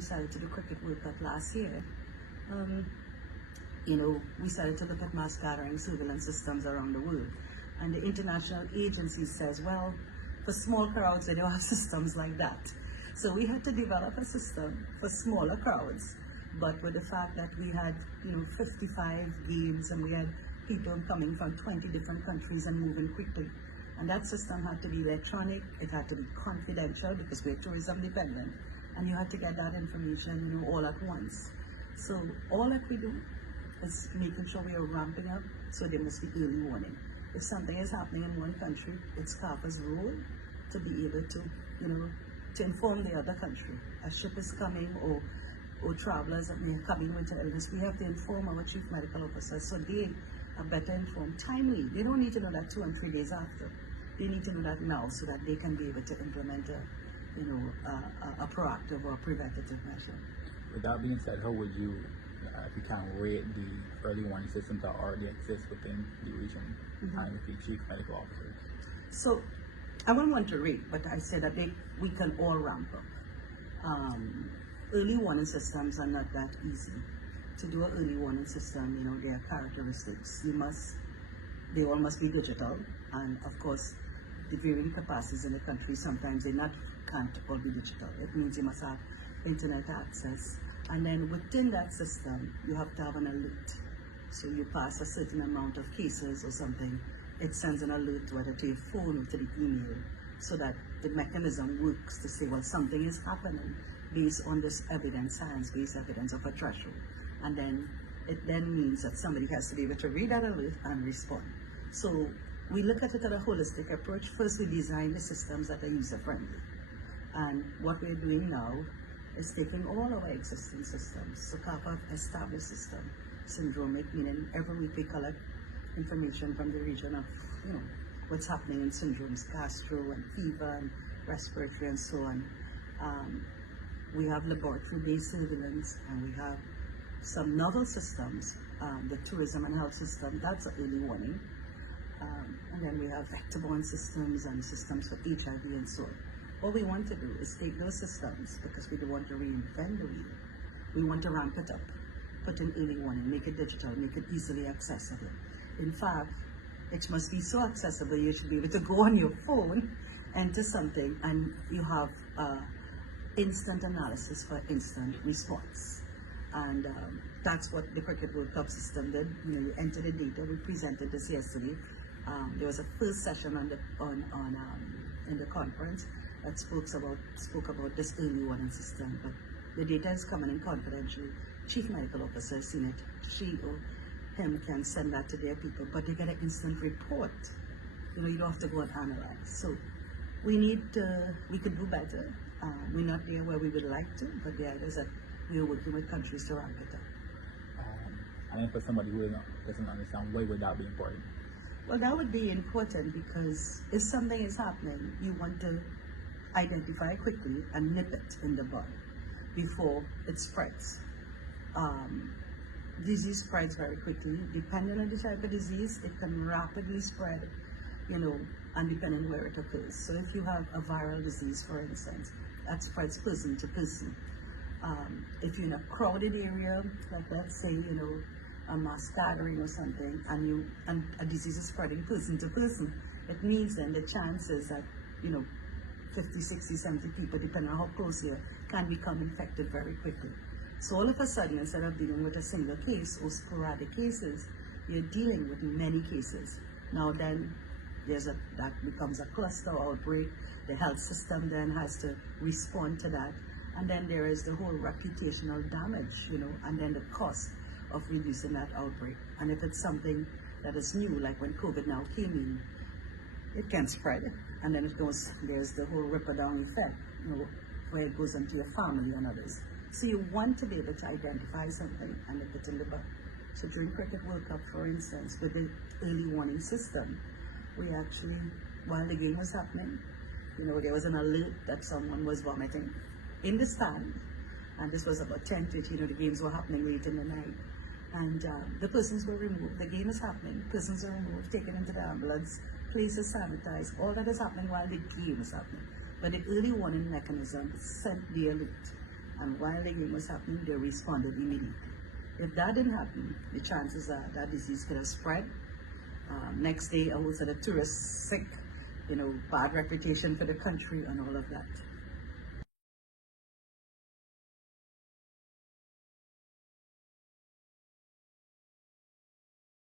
we started to do Cricket World Cup last year, we started to look at mass gathering surveillance systems around the world. And the international agency says, well, for small crowds, they don't have systems like that. So we had to develop a system for smaller crowds, but with the fact that we had, 55 games and we had people coming from 20 different countries and moving quickly. And that system had to be electronic, it had to be confidential because we're tourism dependent, and you had to get that information, all at once. So all that we do is making sure we are ramping up, so there must be early warning. If something is happening in one country, it's CARPHA's role to be able to, to inform the other country. A ship is coming or travelers that may come in with illness, we have to inform our chief medical officers so they are better informed timely. They don't need to know that 2 and 3 days after. They need to know that now so that they can be able to implement a proactive or preventative measure. With that being said, how would you, if you can, rate the early warning systems that already exist within the region and with the chief medical officers? So I wouldn't want to rate, but I say that we can all ramp up. Early warning systems are not that easy. To do an early warning system, there are characteristics. They all must be digital, and of course, the varying capacities in the country, sometimes they can't all be digital. It means you must have internet access, and then within that system, you have to have an alert. So you pass a certain amount of cases or something, it sends an alert whether to your phone or to the email, so that the mechanism works to say, well, something is happening based on this evidence, science-based evidence of a threshold. And then it then means that somebody has to be able to read that alert and respond. So we look at it at a holistic approach. First, we design the systems that are user-friendly. And what we're doing now is taking all our existing systems. So CARPHA established system, syndromic, meaning every week we collect information from the region of, what's happening in syndromes, gastro and fever and respiratory and so on. We have laboratory-based surveillance, and we have some novel systems, the tourism and health system, that's an early warning. And then we have vector-borne systems and systems for HIV and so on. What we want to do is take those systems, because we don't want to reinvent the wheel. We want to ramp it up, put in early warning, make it digital, make it easily accessible. In fact, it must be so accessible you should be able to go on your phone, enter something, and you have instant analysis for instant response. And that's what the Cricket World Cup system did. You enter the data. We presented this yesterday. There was a first session in the conference that spoke about this early warning system. But the data is coming in confidentially. Chief medical officer has seen it. She or him can send that to their people, but they get an instant report. You don't have to go and analyze. So we could do better. We're not there where we would like to, but the idea is that we're working with countries to ramp it up. And for somebody who doesn't understand, why would that be important? Well, that would be important because if something is happening, you want to identify quickly and nip it in the bud before it spreads. Disease spreads very quickly. Depending on the type of disease, it can rapidly spread, and depending where it occurs. So if you have a viral disease, for instance, that spreads person to person. If you're in a crowded area, like let's say, a mass gathering or something, and a disease is spreading person to person, it means then the chances that, 50, 60, 70 people, depending on how close you are, can become infected very quickly. So all of a sudden, instead of dealing with a single case or sporadic cases, you're dealing with many cases. Now then, that becomes a cluster outbreak. The health system then has to respond to that. And then there is the whole reputational damage, and then the cost of reducing that outbreak. And if it's something that is new, like when COVID now came in, it can spread. And then there's the whole ripple-down effect, where it goes into your family and others. So you want to be able to identify something and nip it in the bud. So during Cricket World Cup, for instance, with the early warning system, we actually, while the game was happening, there was an alert that someone was vomiting in the stand, and this was about 10:30. The games were happening late in the night, and the persons were removed. The game is happening, persons are removed, taken into the ambulance, places sanitized. All that is happening while the game is happening. But the early warning mechanism sent the alert, And while the game was happening, they responded immediately. If that didn't happen, the chances are that disease could have spread. Next day, I was at a tourist sick, bad reputation for the country and all of that.